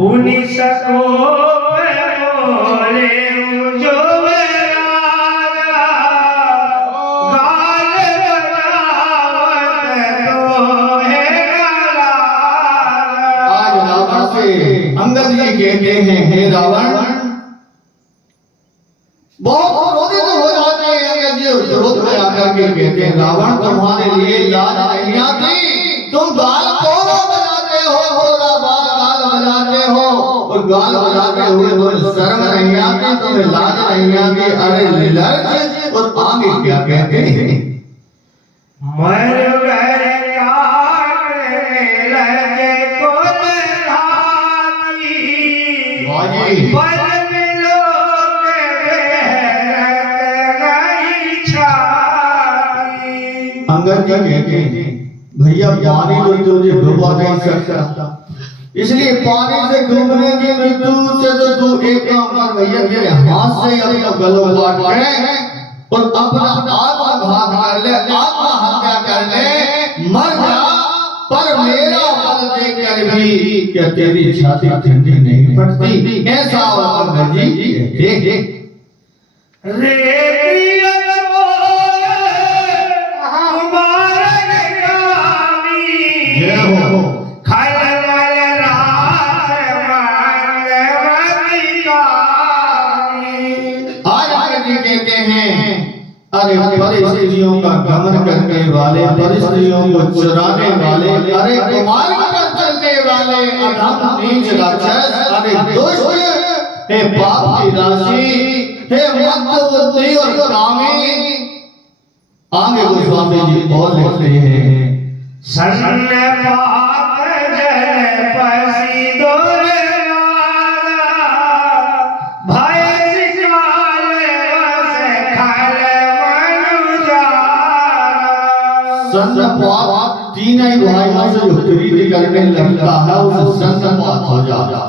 पुनि सको बोले जो राजा गाल बजावत तो है गाला। आज रावण से अंगद जी कहते हैं, हे रावण, बहुत क्रोधित हो जाते हैं अंगद जी और क्रोध में आकर के कहते हैं, रावण तुम्हारे लिए लाज नहीं आती, तुम गाल को बजाते हो, थोड़ा गाल बजाते हो और गाल बजाते हुए तुम्हें शर्म नहीं आती, तुम्हें लाज नहीं आती। अरे लज्ज। और आगे क्या कहते हैं, मर गए काट लगे को लहानी पल मिलोग बेहरत नहीं छाती। अंगद जी कहते हैं, भैया पानी तो तुझे डुबा नहीं सकता, इसलिए पानी से डूबने की मृत्यु से तो तू एक काम कर भैया, तेरे हाथ से अपना गला काट ले और अपना आत्मघात कर ले, आत्महत्या कर ले, मर जा। पर मेरा बल देखकर भी क्या तेरी छाती ठंडी नहीं पड़ती? ऐसा अंगद जी कहते हैं। अरे परिस्थितियों का गमन करने वाले, परिस्थितियों को चुराने वाले, अरे कुमार पर चलने वाले, अधम नीच राक्षस, अरे दुष्ट, हे पाप की राशि, हे मद बुद्धि और कामी। आगे गोस्वामी जी और लिखते हैं, सन्न पाप जल पसी दोरे भय सिजवाल वस खल मनुजा। संत पाप तीन ही भाइयों से जो प्रीति करने लगता है उसे संत पाप हो जाता।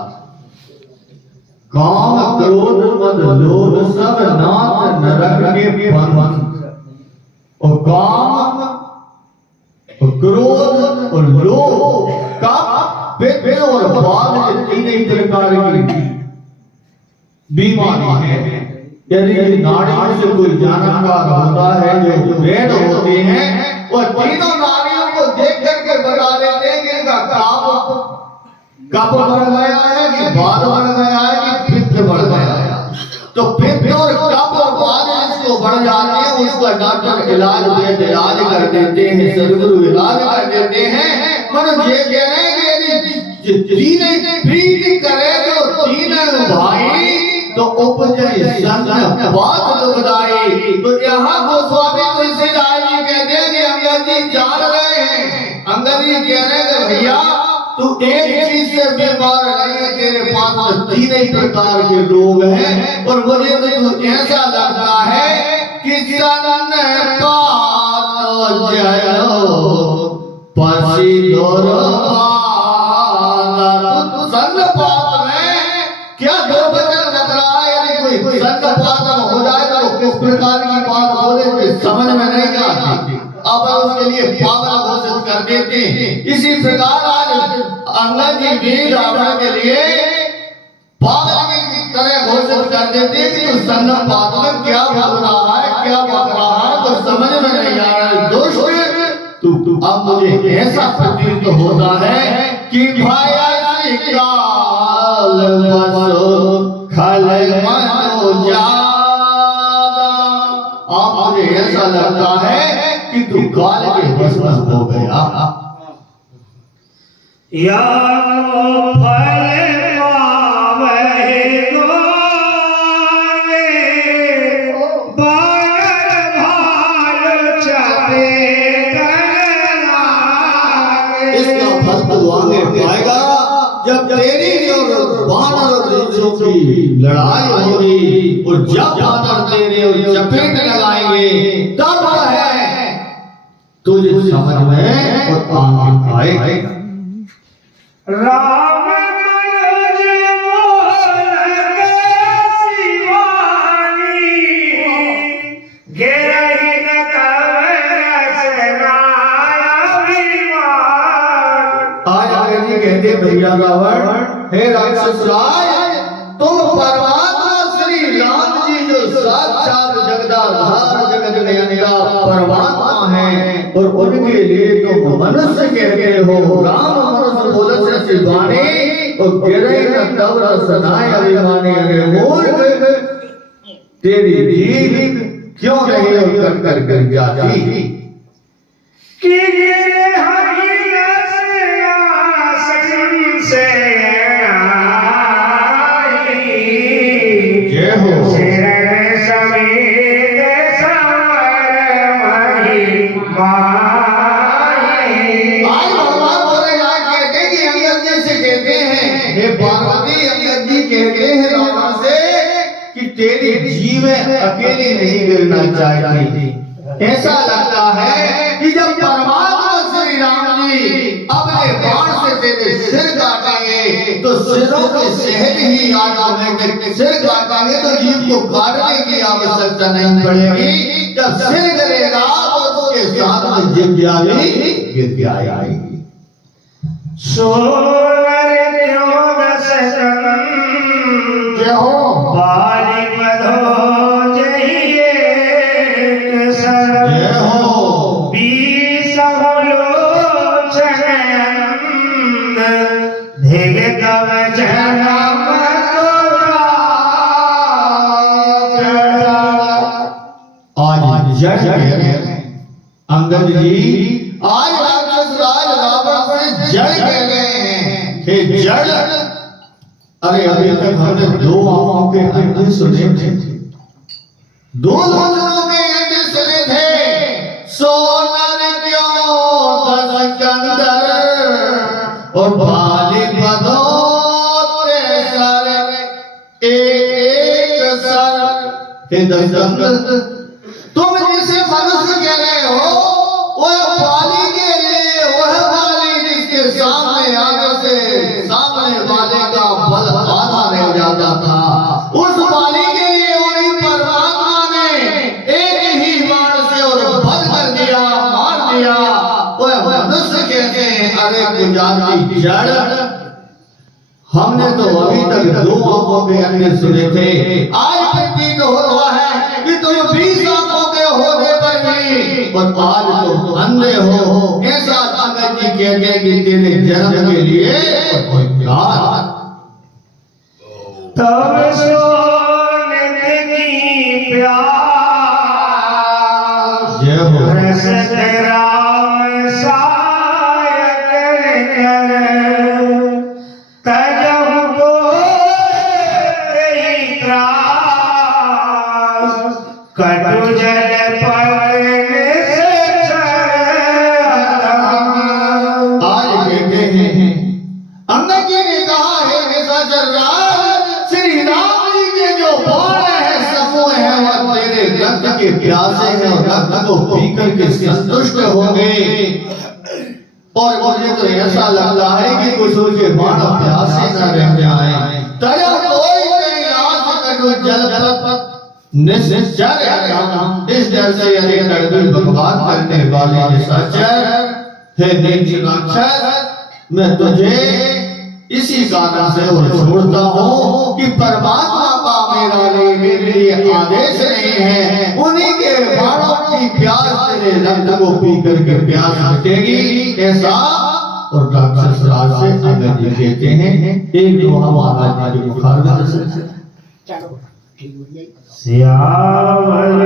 काम क्रोध मद लोभ सब नाथ नरक के फन। और काम और क्रोध और लोभ का पेट और बाल के तीन ही प्रकार की बीमारी है। यदि नाड़ियों से कोई जानकार होता है, जो वेद होते हैं, वो तीनों नाड़ियों को देख करके बता देते हैं कि इनका कप बढ़ गया है कि बाल बढ़ गया है कि पित्त बढ़ गया है। तो पित्त और कप और बाल इसको बढ़ जाते हैं, उसका डॉक्टर इलाज कर देते हैं, सदगुरु इलाज कर देते हैं। मतलब ये कह रहे हैं कि तीन प्रीति करे जो तीन भाई तो उपजय संत बात दुखदाई। तो यहाँ गोस्वामी तुलसीदास जी कहते हैं कि अंगद जी जान रहे हैं, अंगद जी कह रहे हैं भैया तू एक चीज से बीमार नहीं है, तेरे पास तो तीन ही प्रकार के रोग हैं। और मुझे तो ऐसा लगता है कि सन पात जयो पसी दोरवाना। सन पात में क्या दो वचन रख रहा है? यदि कोई सन पात हो जाए तो किस प्रकार की बात बोले तो समझ में नहीं आती, अब उसके लिए पागल घोषित कर देते हैं। इसी प्रकार आज अंगद जी भी रावण के लिए पागल की तरह घोषित कर देते हैं कि सन पात में क्या बोल रहा है, क्या बोल रहा है, तो समझ में नहीं आ रहा है। दोस्त तू अब मुझे ऐसा प्रतीत होता है कि भाया काल बसो खल मनोजा। अब मुझे ऐसा लगता है कि तू काल के वश में हो गया। या फल पावे बागर भाल चपे इसका फल तू आगे पाएगा जब तेरी और बानर और ऋषियों की लड़ाई होगी, और जब बानर तेरे और चपेट लगाएंगे तब है तुझे समझ में और आगे आएगा। राम मनोज मोहन शिवानी गिरहि कतव रसनाया विमान। आज आगे जी कहते हे भैया रावण, हे राक्षस राज, तुम परमात्मा श्री राम जी जो साक्षात जगदाधार जगत नियंता परमात्मा हैं और उनके लिए तुम मनुष्य कहते हो। राम मनुष्य बोले से वाणी और गिरे न तब रसनाए अभिमानी। अरे मूर्ख, तेरी जीभ क्यों नहीं उतर कर गिर जाती? कि गिरे हरि सिंहासन से आई। जय हो। सिर समेत समर मही माई। आज भगवान बोले राज कहते कि अंगद जी से कहते हैं, हे पार्वती, अंगद जी कहते हैं रावण से कि तेरी जीभ अकेली नहीं गिरना चाहती। ऐसा लगता है कि जब परमात्मा श्री राम जी अपने बाण से तेरे सिर काटेंगे तो सिरों के सहज ही याद आएंगे। सिर काटेंगे तो जीभ को काटने की आवश्यकता नहीं पड़ेगी। जब सिर गिरेगा तो उसके साथ में जिज्ञा भी गिर आएगी। सोनर क्यों दशरथ जय हो। बारी बधो जहिए सर। जय हो। बीसहु लोचन धिग तव जनम आज जड़ कह रहे हैं अंगद जी, आज राक्षस राज रावण से जड़ कह रहे हैं। हे जड़, अरे अभी तक हमने दो आंखों के अंधे सुने थे, दो लोचनों के अंधे सुने थे। सोनर क्यों दशकंदर और बाली बधो सर, एक सर। हे दशकंदर, तुम जिसे मनुष्य कह रहे हो वह बाली के लिए, वह बाली जिसके सामने आगे से सामने वाले का बल आधा रह जाता था, उस बाली के लिए वही परमात्मा ने एक ही बाण से और बल कर दिया, मार दिया। वह मनुष्य कहते हैं। अरे गुजारी जड़, हमने तो अभी तक दो आंखों के अंधे सुने थे, आज प्रतीत हो रहा है कि तुम 20 आंखों के होने पर भी और आज तुम अंधे हो। ऐसा अंगद जी कहते हैं कि तेरे जन्म के लिए तब सोनत की प्यास। जय हो। रसत राम सायक कर तजहु बोलहि त्रास। कटु जल पवन से छरम। आज कहते हैं अंगद जी ने कहा है श्री राम जी के जो बाण है समूह है वह तेरे रक्त के प्यासे हैं और रक्त को पी करके संतुष्ट होंगे। और मुझे तो ऐसा लगता है कि कुछ उसके बाण प्यासे न रह जाए। तया कोई नहीं आज कटु जल निश्चर। इस डर से यदि कड़वी बकवास करने वाले निशाचर है नीचाक्षर, मैं तुझे इसी कारण से और छोड़ता हूँ कि परमात्मा का मेरे लिए आदेश नहीं है। उन्हीं के बाणों की प्यास तेरे रक्त को पी करके प्यास हटेगी। ऐसा और राक्षस राज से अंगद जी कहते हैं। एक दो महाराज जी बुखार में श्यामल